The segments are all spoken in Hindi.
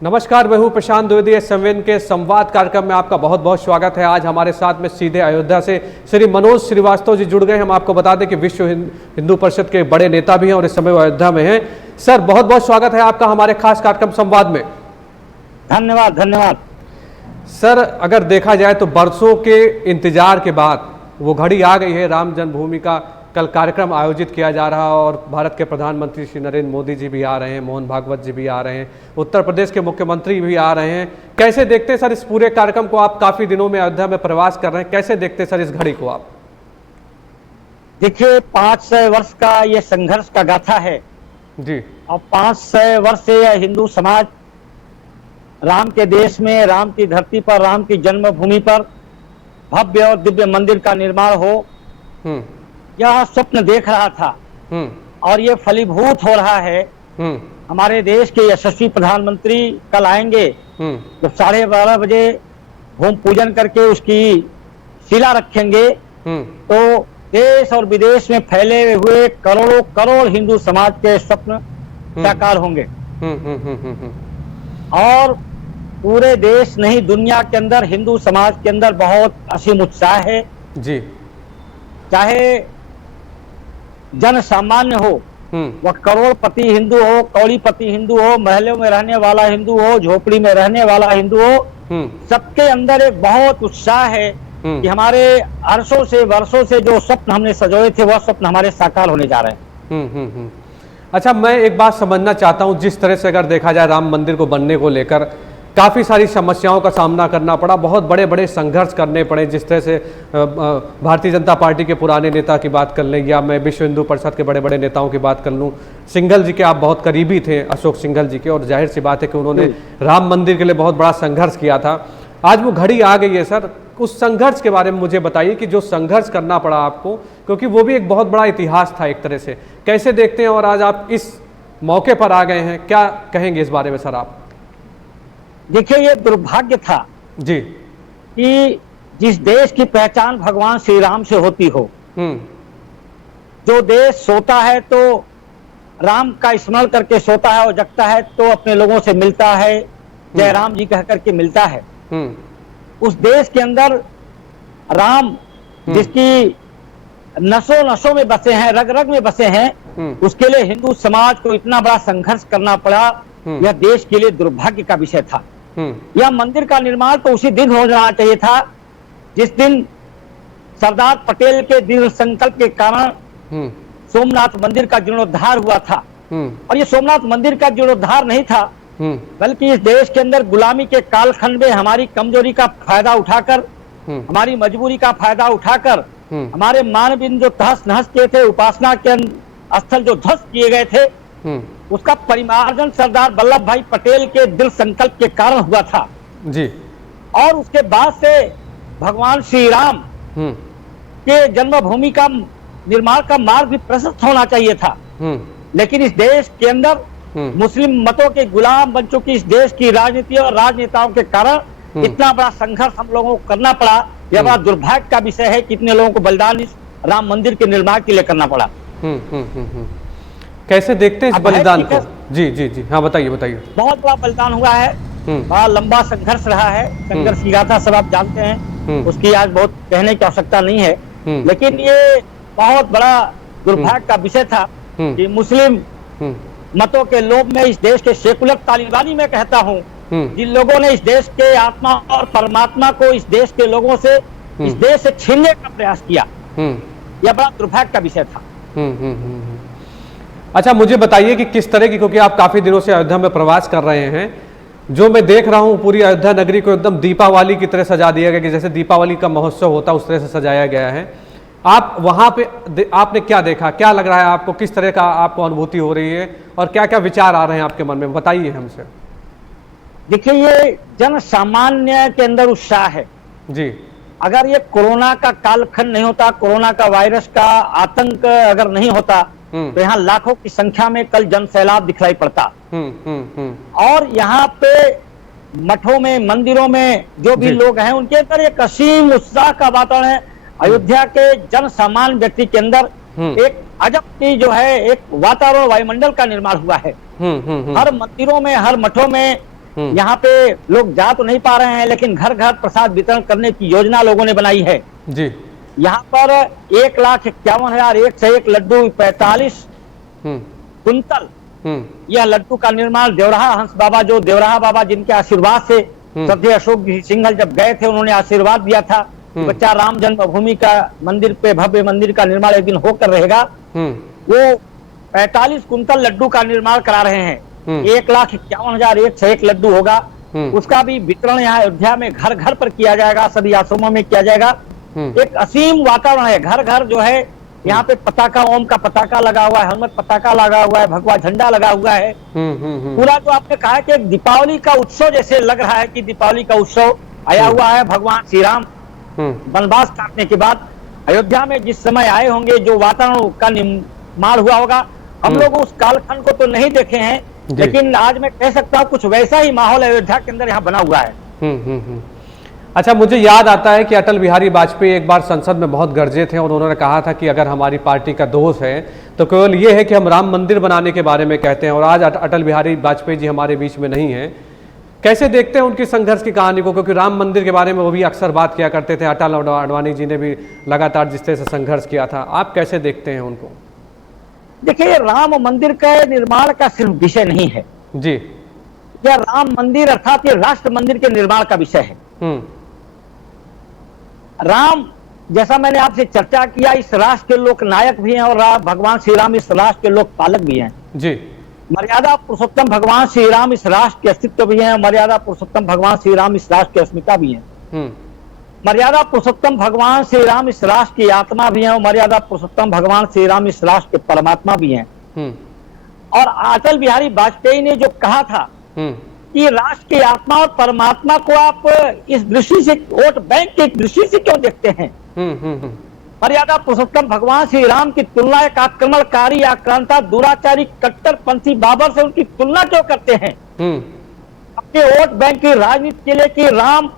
नमस्कार, मैं हूं प्रशांत द्विवेदी। संवेदन के संवाद कार्यक्रम में आपका बहुत बहुत स्वागत है। आज हमारे साथ में सीधे अयोध्या से श्री मनोज श्रीवास्तव जी जुड़ गए। हम आपको बता दें कि विश्व हिंदू परिषद के बड़े नेता भी हैं और इस समय वो अयोध्या में हैं। सर, बहुत बहुत स्वागत है आपका हमारे खास कार्यक्रम संवाद में। धन्यवाद धन्यवाद। सर, अगर देखा जाए तो बरसों के इंतजार के बाद वो घड़ी आ गई है। राम जन्मभूमि का कल कार्यक्रम आयोजित किया जा रहा है और भारत के प्रधानमंत्री श्री नरेंद्र मोदी जी भी आ रहे हैं, मोहन भागवत जी भी आ रहे हैं, उत्तर प्रदेश के मुख्यमंत्री भी आ रहे हैं। कैसे देखते हैं सर इस पूरे कार्यक्रम को? आप काफी दिनों में अयोध्या में प्रवास कर रहे हैं, कैसे देखते हैं सर इस घड़ी को आप? देखिए, 500 वर्ष का ये संघर्ष का गाथा है जी। और 500 वर्ष से यह हिंदू समाज राम के देश में, राम की धरती पर, राम की जन्मभूमि पर भव्य और दिव्य मंदिर का निर्माण हो, यह स्वप्न देख रहा था और ये फलीभूत हो रहा है। हमारे देश के यशस्वी प्रधानमंत्री कल आएंगे, तो 12:30 बजे भूमि पूजन करके उसकी शिला रखेंगे, तो देश और विदेश में फैले हुए करोड़ों करोड़ हिंदू समाज के स्वप्न साकार होंगे। और पूरे देश नहीं, दुनिया के अंदर हिंदू समाज के अंदर बहुत असीम उत्साह है जी। चाहे जन सामान्य हो, वह करोड़पति हिंदू हो, कौड़ीपति हिंदू हो, महलों में रहने वाला हिंदू हो, झोपड़ी में रहने वाला हिंदू हो, सबके अंदर एक बहुत उत्साह है कि हमारे अरसों से वर्षों से जो स्वप्न हमने सजोए थे वह स्वप्न हमारे साकार होने जा रहे हैं। अच्छा, मैं एक बात समझना चाहता हूं, जिस तरह से अगर देखा जाए राम मंदिर को बनने को लेकर काफ़ी सारी समस्याओं का सामना करना पड़ा, बहुत बड़े बड़े संघर्ष करने पड़े। जिस तरह से भारतीय जनता पार्टी के पुराने नेता की बात कर लें या मैं विश्व हिंदू परिषद के बड़े बड़े नेताओं की बात कर लूँ, सिंघल जी के आप बहुत करीबी थे, अशोक सिंघल जी के, और जाहिर सी बात है कि उन्होंने राम मंदिर के लिए बहुत बड़ा संघर्ष किया था। आज वो घड़ी आ गई है। सर, उस संघर्ष के बारे में मुझे बताइए कि जो संघर्ष करना पड़ा आपको, क्योंकि वो भी एक बहुत बड़ा इतिहास था एक तरह से, कैसे देखते हैं? और आज आप इस मौके पर आ गए हैं, क्या कहेंगे इस बारे में सर आप? देखिए, ये दुर्भाग्य था जी कि जिस देश की पहचान भगवान श्री राम से होती हो, जो देश सोता है तो राम का स्मरण करके सोता है और जगता है तो अपने लोगों से मिलता है, जय राम जी कह करके मिलता है, उस देश के अंदर राम जिसकी नसों नसों में बसे हैं, रग रग में बसे हैं, उसके लिए हिंदू समाज को इतना बड़ा संघर्ष करना पड़ा। यह देश के लिए दुर्भाग्य का विषय था। यह मंदिर का निर्माण तो उसी दिन हो जाना चाहिए था जिस दिन सरदार पटेल के दृढ़ संकल्प के कारण सोमनाथ मंदिर का जीर्णोद्धार हुआ था। और ये सोमनाथ मंदिर का जीर्णोद्धार नहीं था, बल्कि इस देश के अंदर गुलामी के कालखंड में हमारी कमजोरी का फायदा उठाकर, हमारी मजबूरी का फायदा उठाकर, हमारे मानवीय जो तहस नहस किए थे, उपासना के स्थल जो ध्वस्त किए गए थे, उसका परिमार्जन सरदार वल्लभ भाई पटेल के दिल संकल्प के कारण हुआ था जी। और उसके बाद से भगवान श्री राम के जन्मभूमि का निर्माण का मार्ग भी प्रशस्त होना चाहिए था। लेकिन इस देश के अंदर मुस्लिम मतों के गुलाम बन चुकी इस देश की राजनीति और राजनेताओं के कारण इतना बड़ा संघर्ष हम लोगों को करना पड़ा। यह बड़ा दुर्भाग्य का विषय है, कितने लोगों को बलिदान इस राम मंदिर के निर्माण के लिए करना पड़ा। कैसे देखते हैं इस बलिदान को? जी जी जी, हाँ बताइए बताइए। बहुत बड़ा बलिदान हुआ है, बड़ा लंबा संघर्ष रहा है। संघर्ष की गाथा सब आप जानते हैं, उसकी आज बहुत कहने की आवश्यकता नहीं है। लेकिन ये बहुत बड़ा दुर्भाग्य का विषय था कि मुस्लिम मतों के लोभ में इस देश के सेकुलर तालिबानी में कहता हूँ, जिन लोगों ने इस देश के आत्मा और परमात्मा को इस देश के लोगों से, इस देश से छीनने का प्रयास किया, यह बड़ा दुर्भाग्य का विषय था। अच्छा, मुझे बताइए कि किस तरह की, क्योंकि आप काफी दिनों से अयोध्या में प्रवास कर रहे हैं, जो मैं देख रहा हूँ पूरी अयोध्या नगरी को एकदम दीपावली की तरह सजा दिया गया, कि जैसे दीपावली का महोत्सव होता है उस तरह से सजाया गया है। आप वहां पे आपने क्या देखा, क्या लग रहा है आपको, किस तरह का आपको अनुभूति हो रही है और क्या क्या विचार आ रहे हैं आपके मन में, बताइए हमसे। देखिए, ये जन सामान्य के अंदर उत्साह है जी। अगर ये कोरोना का कालखंड नहीं होता, कोरोना का वायरस का आतंक अगर नहीं होता, तो यहाँ लाखों की संख्या में कल जन सैलाब दिखलाई पड़ता। और यहाँ पे मठों में, मंदिरों में जो भी लोग हैं, उनके अंदर एक असीम उत्साह का वातावरण है। अयोध्या के जन सामान्य व्यक्ति के अंदर एक अजब की जो है एक वातावरण, वायुमंडल का निर्माण हुआ है। हर मंदिरों में, हर मठों में यहाँ पे लोग जा तो नहीं पा रहे हैं, लेकिन घर घर प्रसाद वितरण करने की योजना लोगों ने बनाई है जी। यहाँ पर 1,51,101 लड्डू 45 कुंतल यह लड्डू का निर्माण देवराहा हंस बाबा, जो देवराहा बाबा जिनके आशीर्वाद से श्रद्धेय अशोक सिंघल जब गए थे, उन्होंने आशीर्वाद दिया था बच्चा राम जन्मभूमि का मंदिर पे भव्य मंदिर का निर्माण एक दिन होकर रहेगा। वो 45 कुंतल लड्डू का निर्माण करा रहे हैं। 1,51,101 लड्डू होगा, उसका भी वितरण यहाँ अयोध्या में घर घर पर किया जाएगा, सभी आश्रमों में किया जाएगा। एक असीम वातावरण है, घर घर जो है यहाँ पे पताका, ओम का पताका लगा हुआ है, हनुमत पताका लगा हुआ है, भगवा झंडा लगा हुआ है। पूरा जो आपने कहा कि एक दीपावली का उत्सव जैसे लग रहा है कि दीपावली का उत्सव आया हुआ है। भगवान श्री राम वनवास काटने के बाद अयोध्या में जिस समय आए होंगे, जो वातावरण का निर्माण हुआ होगा, हम लोग उस कालखंड को तो नहीं देखे हैं, लेकिन आज मैं कह सकता हूँ कुछ वैसा ही माहौल अयोध्या के अंदर यहाँ बना हुआ है। अच्छा, मुझे याद आता है कि अटल बिहारी वाजपेयी एक बार संसद में बहुत गरजे थे और उन्होंने कहा था कि अगर हमारी पार्टी का दोष है तो केवल ये है कि हम राम मंदिर बनाने के बारे में कहते हैं, और आज अटल बिहारी वाजपेयी जी हमारे बीच में नहीं है। कैसे देखते हैं उनकी संघर्ष की कहानी को, क्योंकि राम मंदिर के बारे में वो भी अक्सर बात किया करते थे, अटल अडवाणी जी ने भी लगातार जिस तरह से संघर्ष किया था, आप कैसे देखते हैं उनको? देखिए, राम मंदिर के निर्माण का सिर्फ विषय नहीं है जी, यह राम मंदिर अर्थात ये राष्ट्र मंदिर के निर्माण का विषय है। राम, जैसा मैंने आपसे चर्चा किया, इस राष्ट्र के लोक नायक भी हैं और भगवान श्री राम इस राष्ट्र के लोक पालक भी हैं जी। मर्यादा पुरुषोत्तम भगवान श्री राम इस राष्ट्र के अस्तित्व भी हैं, मर्यादा पुरुषोत्तम भगवान श्री राम इस राष्ट्र की अस्मिता भी हैं। मर्यादा पुरुषोत्तम भगवान श्री राम इस राष्ट्र की आत्मा भी हैं और मर्यादा पुरुषोत्तम भगवान श्री राम इस राष्ट्र के परमात्मा भी हैं। और अटल बिहारी वाजपेयी ने जो कहा था कि राष्ट्र की आत्मा और परमात्मा को आप इस दृष्टि से, वोट बैंक की दृष्टि से क्यों देखते हैं? मर्यादा पुरुषोत्तम भगवान श्री राम की तुलना एक आक्रमणकारी, आक्रांता, दुराचारी, कट्टरपंथी बाबर से उनकी तुलना क्यों करते हैं? अपने वोट बैंक की राजनीति के लिए कि राम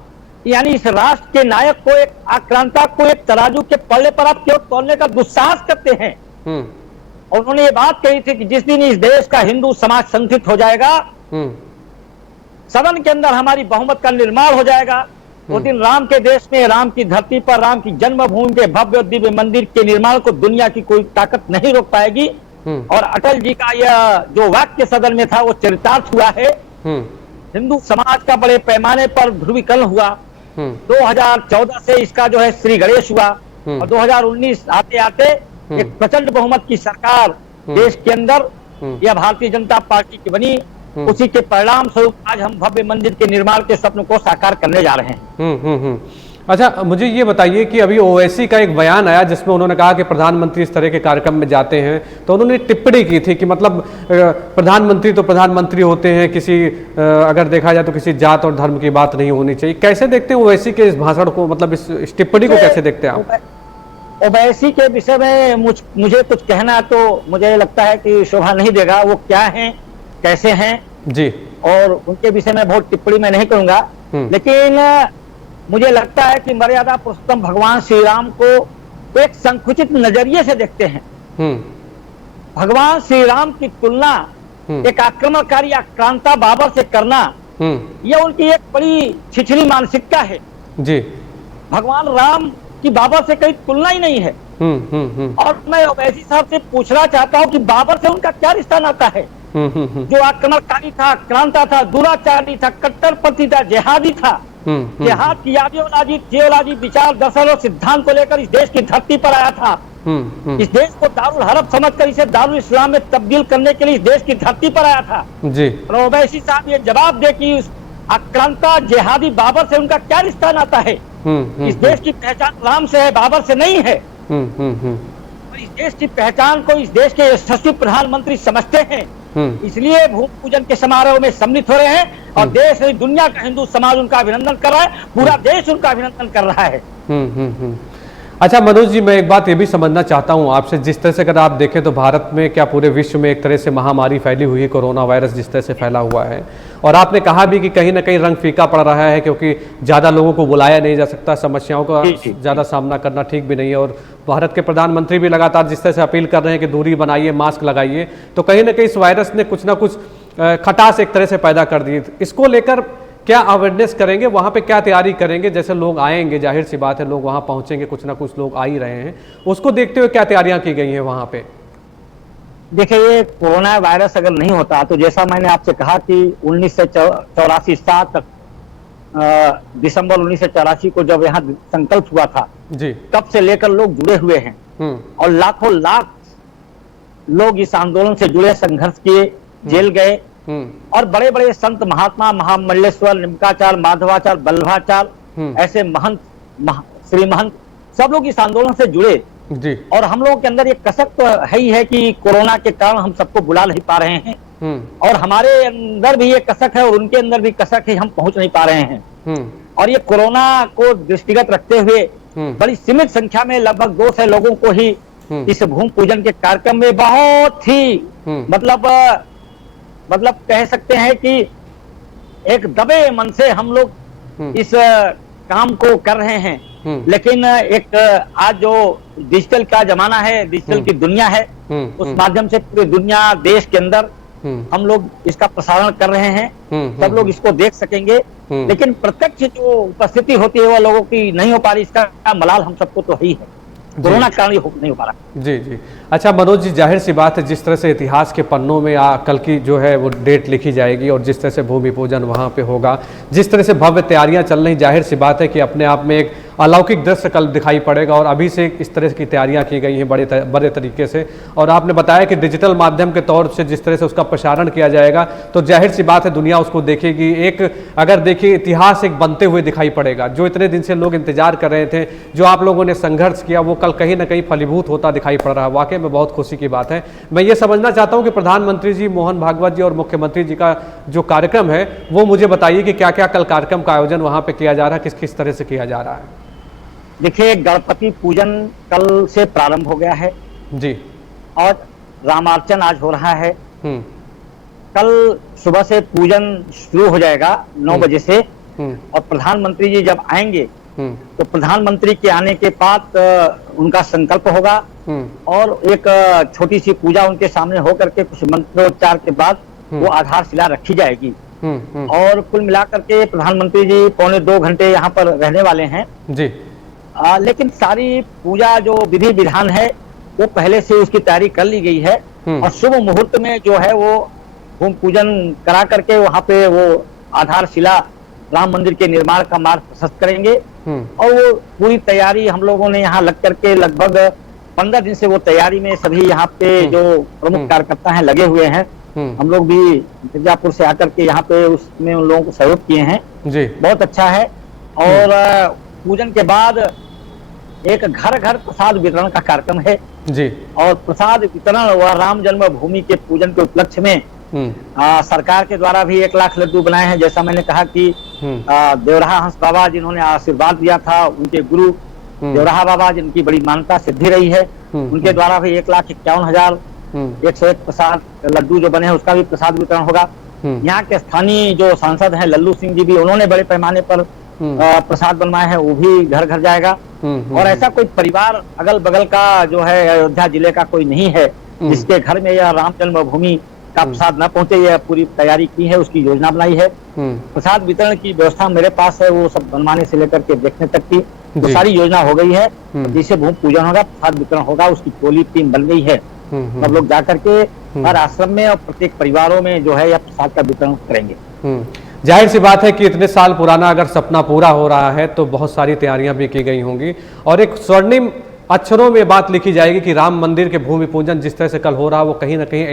यानी इस राष्ट्र के नायक को, एक आक्रांता को एक तराजू के पल्ले पर आप क्यों तोलने का दुस्साहस करते हैं? और उन्होंने ये बात कही थी कि जिस दिन इस देश का हिंदू समाज संगठित हो जाएगा, सदन के अंदर हमारी बहुमत का निर्माण हो जाएगा, वो दिन राम के देश में, राम की धरती पर, राम की जन्मभूमि के भव्य दिव्य मंदिर के निर्माण को दुनिया की कोई ताकत नहीं रोक पाएगी। और अटल जी का यह जो वाक्य सदन में था वो चरितार्थ हुआ है। हिंदू समाज का बड़े पैमाने पर ध्रुवीकरण हुआ। 2014 से इसका जो है श्री गणेश हुआ और 2019 आते आते एक प्रचंड बहुमत की सरकार देश के अंदर यह भारतीय जनता पार्टी की बनी। उसी के परिणाम स्वरूप आज हम भव्य मंदिर के निर्माण के स्वप्न को साकार करने जा रहे हैं। अच्छा, मुझे ये बताइए कि अभी ओवैसी का एक बयान आया जिसमें उन्होंने कहा कि प्रधानमंत्री इस तरह के कार्यक्रम में जाते हैं, तो उन्होंने टिप्पणी की थी कि मतलब प्रधानमंत्री तो प्रधानमंत्री होते हैं, किसी अगर देखा जाए तो किसी जात और धर्म की बात नहीं होनी चाहिए। कैसे देखते हैं ओवैसी के इस भाषण को, मतलब इस टिप्पणी को कैसे देखते हैं आप? ओवैसी के विषय में मुझे कुछ कहना तो मुझे लगता है कि शोभा नहीं देगा। वो क्या है, कैसे हैं जी, और उनके विषय में बहुत टिप्पणी मैं नहीं करूंगा, लेकिन मुझे लगता है कि मर्यादा पुरुषोत्तम भगवान श्री राम को एक संकुचित नजरिए से देखते हैं। भगवान श्री राम की तुलना एक आक्रमणकारी, आक्रांता बाबर से करना, यह उनकी एक बड़ी छिछली मानसिकता है जी। भगवान राम की बाबर से कोई तुलना ही नहीं है। और मैं ओवैसी साहब से पूछना चाहता हूं कि बाबर से उनका क्या रिश्ता नाता है? जो आक्रमणकारी था, आक्रांता था, दुराचारी था, कट्टरपंथी था, जिहादी था, जिहाद की थियोलॉजी विचार, दर्शन और सिद्धांत को लेकर इस देश की धरती पर आया था। इस देश को दारुल हरब समझकर इसे दारुल इस्लाम में तब्दील करने के लिए इस देश की धरती पर आया था जी। और ओवैसी साहब ये जवाब दे कि आक्रांता जिहादी बाबर से उनका क्या रिश्ता नाता है? इस देश की पहचान राम से है, बाबर से नहीं है। और इस देश की पहचान को इस देश के यशस्वी प्रधानमंत्री समझते हैं, इसलिए भूमि पूजन के समारोह में सम्मिलित हो रहे हैं और देश दुनिया का हिंदू समाज उनका अभिनंदन कर रहा है, पूरा देश उनका अभिनंदन कर रहा है। अच्छा मनोज जी, मैं एक बात ये भी समझना चाहता हूँ आपसे, जिस तरह से अगर आप देखें तो भारत में क्या पूरे विश्व में एक तरह से महामारी फैली हुई है, कोरोना वायरस जिस तरह से फैला हुआ है, और आपने कहा भी कि कहीं ना कहीं रंग फीका पड़ रहा है क्योंकि ज़्यादा लोगों को बुलाया नहीं जा सकता, समस्याओं का ज़्यादा सामना करना ठीक भी नहीं है, और भारत के प्रधानमंत्री भी लगातार जिस तरह से अपील कर रहे हैं कि दूरी बनाइए, मास्क लगाइए, तो कहीं ना कहीं इस वायरस ने कुछ ना कुछ खटास एक तरह से पैदा कर दी। इसको लेकर क्या अवेयरनेस करेंगे, वहाँ पे क्या तैयारी करेंगे? जैसे लोग आएंगे, जाहिर सी बात है लोग वहाँ पहुँचेंगे, कुछ ना कुछ लोग आ ही रहे हैं, उसको देखते हुए क्या तैयारियाँ की गई हैं वहाँ पे? देखिए, ये कोरोना वायरस अगर नहीं होता तो जैसा मैंने आपसे कहा कि 1984 7 दिसंबर 1984 को जब यहाँ संकल्प हुआ था जी, तब से लेकर लोग जुड़े हुए हैं और लाखों लाख लोग इस आंदोलन से जुड़े, संघर्ष किए, जेल गए और बड़े बड़े संत महात्मा, महामंडलेश्वर, निमकाचार्य, माधवाचार्य, बल्लभाचार्य, ऐसे महंत, श्री महंत, सब लोग इस आंदोलन से जुड़े जी। और हम लोगों के अंदर ये कसक तो है ही है कि कोरोना के कारण हम सबको बुला नहीं पा रहे हैं और हमारे अंदर भी ये कसक है और उनके अंदर भी कसक है, हम पहुंच नहीं पा रहे हैं। और ये कोरोना को दृष्टिगत रखते हुए बड़ी सीमित संख्या में, लगभग 200 लोगों को ही इस भूमि पूजन के कार्यक्रम में बहुत ही मतलब कह सकते हैं कि एक दबे मन से हम लोग इस काम को कर रहे हैं। लेकिन एक आज जो डिजिटल का जमाना है, डिजिटल की दुनिया है, उस माध्यम से पूरी दुनिया, देश के अंदर हम लोग इसका प्रसारण कर रहे हैं, सब लोग इसको देख सकेंगे। लेकिन प्रत्यक्ष जो उपस्थिति होती है वो लोगों की नहीं हो पा रही, इसका मलाल हम सबको तो ही है, कोरोना कारण नहीं हो पा रहा। जी जी। अच्छा मनोज जी, जाहिर सी बात है जिस तरह से इतिहास के पन्नों में कल की जो है वो डेट लिखी जाएगी और जिस तरह से भूमि पूजन वहाँ पे होगा, जिस तरह से भव्य तैयारियाँ चल रही, जाहिर सी बात है कि अपने आप में एक अलौकिक दृश्य कल दिखाई पड़ेगा और अभी से इस तरह की तैयारियां की गई हैं बड़े तरीके से। और आपने बताया कि डिजिटल माध्यम के तौर से जिस तरह से उसका प्रसारण किया जाएगा तो जाहिर सी बात है दुनिया उसको देखेगी। एक अगर देखिए इतिहास एक बनते हुए दिखाई पड़ेगा, जो इतने दिन से लोग इंतजार कर रहे थे, जो आप लोगों ने संघर्ष किया, वो कल कहीं ना कहीं फलीभूत होता दिखाई पड़ रहा है। वाकई में बहुत खुशी की बात है। मैं ये समझना चाहता हूँ कि प्रधानमंत्री जी मोहन भागवत जी और मुख्यमंत्री जी का जो कार्यक्रम है वो मुझे बताइए कि क्या क्या कल कार्यक्रम का आयोजन वहाँ पे किया जा रहा है, किस किस तरह से किया जा रहा है? देखिए, गणपति पूजन कल से प्रारंभ हो गया है जी और रामार्चन आज हो रहा है। कल सुबह से पूजन शुरू हो जाएगा 9 बजे से और प्रधानमंत्री जी जब आएंगे तो प्रधानमंत्री के आने के बाद उनका संकल्प होगा और एक छोटी सी पूजा उनके सामने हो करके कुछ मंत्रोच्चार के बाद वो आधारशिला रखी जाएगी और कुल मिलाकर के प्रधानमंत्री जी 1.25 घंटे यहाँ पर रहने वाले हैं जी। लेकिन सारी पूजा जो विधि विधान है वो पहले से उसकी तैयारी कर ली गई है और शुभ मुहूर्त में जो है वो भूमि पूजन करा करके वहाँ पे वो आधारशिला राम मंदिर के निर्माण का मार्ग प्रशस्त करेंगे और वो पूरी तैयारी हम लोगों ने यहाँ लग करके लगभग 15 दिन से वो तैयारी में सभी यहाँ पे जो प्रमुख कार्यकर्ता हैं लगे हुए हैं। हम लोग भी मिर्जापुर से आकर के यहाँ पे उसमें उन लोगों को सहयोग किए हैं जी, बहुत अच्छा है। और पूजन के बाद एक घर घर प्रसाद वितरण का कार्यक्रम है जी और प्रसाद वितरण व राम जन्मभूमि के पूजन के उपलक्ष्य में सरकार के द्वारा भी 1 लाख लड्डू बनाए हैं। जैसा मैंने कहा कि देवराहा हंस बाबा जिन्होंने आशीर्वाद दिया था, उनके गुरु देवराहा बाबा जिनकी बड़ी मान्यता सिद्धि रही है, उनके द्वारा भी 1,51,101 प्रसाद लड्डू जो बने हैं उसका भी प्रसाद वितरण होगा। यहाँ के स्थानीय जो सांसद हैं लल्लू सिंह जी भी, उन्होंने बड़े पैमाने पर प्रसाद बनवाए हैं, वो भी घर घर जाएगा। और ऐसा कोई परिवार अगल बगल का जो है अयोध्या जिले का कोई नहीं है जिसके घर में यह राम जन्मभूमि का प्रसाद न पहुंचे। यह पूरी तैयारी की है, उसकी योजना बनाई है। प्रसाद वितरण की व्यवस्था मेरे पास है, वो सब बनवाने से लेकर के देखने तक की तो सारी योजना हो गई है। जिसे भूमि पूजन होगा, प्रसाद वितरण होगा, उसकी टोली टीम बन गई है। सब लोग जाकर के हर आश्रम में और प्रत्येक परिवारों में जो है यह प्रसाद का वितरण करेंगे। जाहिर सी बात है कि इतने साल पुराना अगर सपना पूरा हो रहा है तो बहुत सारी तैयारियां भी की गई होंगी और एक स्वर्णिम अक्षरों में बात लिखी जाएगी कि राम मंदिर के भूमि पूजन जिस तरह से कल हो रहा है वो कहीं ना कहीं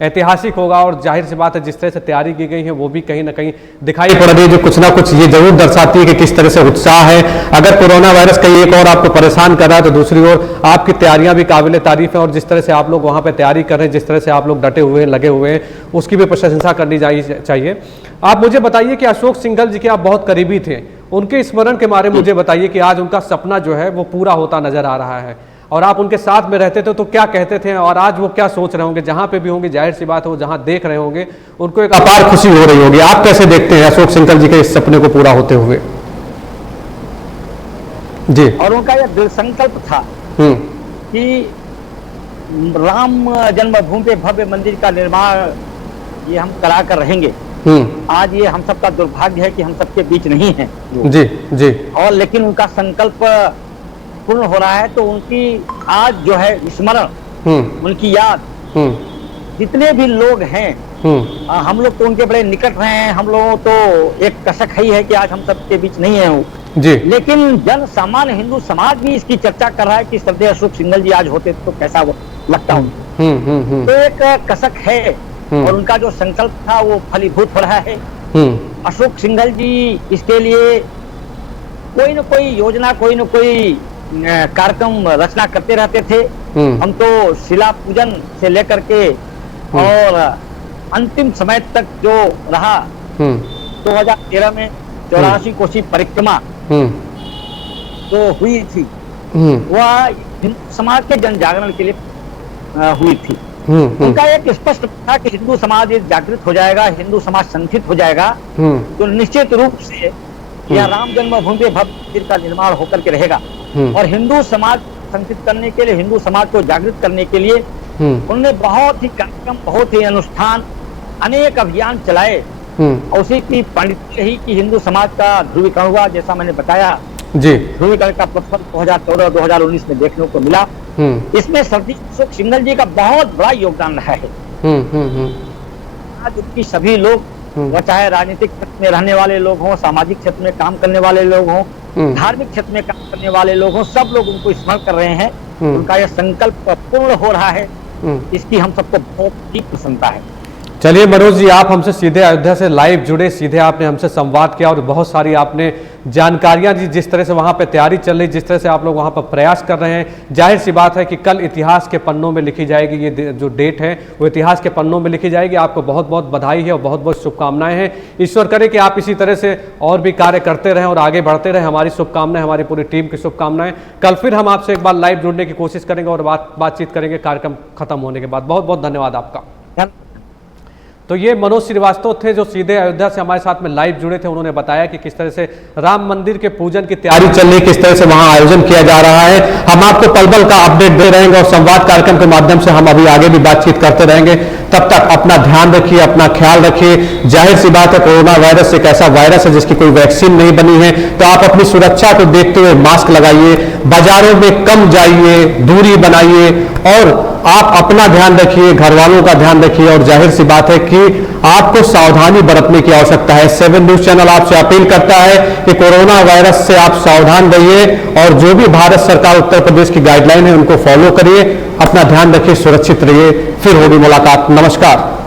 ऐतिहासिक होगा। और जाहिर सी बात है जिस तरह से तैयारी की गई है वो भी कहीं ना कहीं दिखाई पड़ रही है, जो कुछ ना कुछ ये जरूर दर्शाती है कि किस तरह से उत्साह है। अगर कोरोना वायरस कहीं एक और आपको परेशान कर रहा है तो दूसरी ओर आपकी तैयारियां भी काबिल तारीफ है और जिस तरह से आप लोग वहाँ पर तैयारी कर रहे हैं, जिस तरह से आप लोग डटे हुए लगे हुए हैं, उसकी भी प्रशंसा करनी चाहिए। आप मुझे बताइए कि अशोक सिंघल जी के आप बहुत करीबी थे, उनके स्मरण के बारे में मुझे बताइए कि आज उनका सपना जो है वो पूरा होता नजर आ रहा है और आप उनके साथ में रहते थे तो क्या कहते थे और आज वो क्या सोच रहे होंगे? जहां पे भी होंगे जाहिर सी बात है वो जहां देख रहे होंगे उनको एक अपार खुशी हो रही होगी। आप कैसे देखते हैं अशोक सिंघल जी के इस सपने को पूरा होते हुए? जी। और उनका यह दृढ़ संकल्प था कि राम जन्मभूमि पे भव्य मंदिर का निर्माण ये हम करा कर रहेंगे। आज ये हम सबका दुर्भाग्य है कि हम सबके बीच नहीं है जी जी। और लेकिन उनका संकल्प पूर्ण हो रहा है, तो उनकी आज जो है स्मरण, उनकी याद, जितने भी लोग हैं, हम लोग तो उनके बड़े निकट रहे हैं, हम लोगों तो एक कसक ही है कि आज हम सबके बीच नहीं है जी। लेकिन जन सामान्य हिंदू समाज भी इसकी चर्चा कर रहा है कि श्रद्धेय अशोक सिंघल जी आज होते तो कैसा वो लगता हो। तो एक कसक है और उनका जो संकल्प था वो फलीभूत हो रहा है। अशोक सिंघल जी इसके लिए कोई न कोई योजना, कोई न कोई कार्यक्रम रचना करते रहते थे। हम तो शिला पूजन से लेकर के और अंतिम समय तक जो रहा 2013 में 84 कोसी परिक्रमा जो हुई थी वह हिंदू समाज के जन जागरण के लिए हुई थी। उनका एक स्पष्ट था कि हिंदू समाज एक जागृत हो जाएगा, हिंदू समाज संगठित हो जाएगा, तो निश्चित रूप से यह राम जन्मभूमि पे भव्य मंदिर का निर्माण होकर के रहेगा। और हिंदू समाज संगठित करने के लिए, हिंदू समाज को जागृत करने के लिए उन्होंने बहुत ही कार्यक्रम, बहुत ही अनुष्ठान, अनेक अभियान चलाए। और उसी की पंडित रही कि हिंदू समाज का ध्रुवीकरण हुआ, जैसा मैंने बताया जी। ध्रुवीकरण का प्रतिफल 2014-2019 में देखने को मिला। इसमें श्रद्धेय अशोक सिंघल जी का बहुत बड़ा योगदान रहा है। आज उनकी सभी लोग, वह चाहे राजनीतिक क्षेत्र में रहने वाले लोग हों, सामाजिक क्षेत्र में काम करने वाले लोग हों, धार्मिक क्षेत्र में काम करने वाले लोग हों, सब लोग उनको स्मरण कर रहे हैं। उनका यह संकल्प पूर्ण हो रहा है, इसकी हम सबको बहुत ही प्रसन्नता है। चलिए मनोज जी, आप हमसे सीधे अयोध्या से लाइव जुड़े, सीधे आपने हमसे संवाद किया और बहुत सारी आपने जानकारियां दी। जिस तरह से वहां पर तैयारी चल रही, जिस तरह से आप लोग वहां पर प्रयास कर रहे हैं, जाहिर सी बात है कि कल इतिहास के पन्नों में लिखी जाएगी। ये जो डेट है वो इतिहास के पन्नों में लिखी जाएगी। आपको बहुत बहुत बधाई है और बहुत बहुत शुभकामनाएं हैं। ईश्वर करे कि आप इसी तरह से और भी कार्य करते रहें और आगे बढ़ते रहें। हमारी शुभकामनाएं, हमारी पूरी टीम की शुभकामनाएं। कल फिर हम आपसे एक बार लाइव जुड़ने की कोशिश करेंगे और बातचीत करेंगे कार्यक्रम खत्म होने के बाद। बहुत बहुत धन्यवाद आपका। तो ये मनोज श्रीवास्तव थे जो सीधे अयोध्या से हमारे साथ में लाइव जुड़े थे। उन्होंने बताया कि किस तरह से राम मंदिर के पूजन की तैयारी चल रही है, किस तरह से वहां आयोजन किया जा रहा है। हम आपको पल पल का अपडेट दे रहेंगे और संवाद कार्यक्रम के माध्यम से हम अभी आगे भी बातचीत करते रहेंगे। तब तक अपना ध्यान रखिए, अपना ख्याल रखिए। जाहिर सी बात है, कोरोना वायरस एक ऐसा वायरस है जिसकी कोई वैक्सीन नहीं बनी है, तो आप अपनी सुरक्षा को देखते हुए मास्क लगाइए, बाजारों में कम जाइए, दूरी बनाइए और आप अपना ध्यान रखिए, घर वालों का ध्यान रखिए। और जाहिर सी बात है कि आपको सावधानी बरतने की आवश्यकता है। 7 न्यूज चैनल आपसे अपील करता है कि कोरोना वायरस से आप सावधान रहिए और जो भी भारत सरकार उत्तर प्रदेश की गाइडलाइन है उनको फॉलो करिए। अपना ध्यान रखिए, सुरक्षित रहिए। फिर होगी मुलाकात। नमस्कार।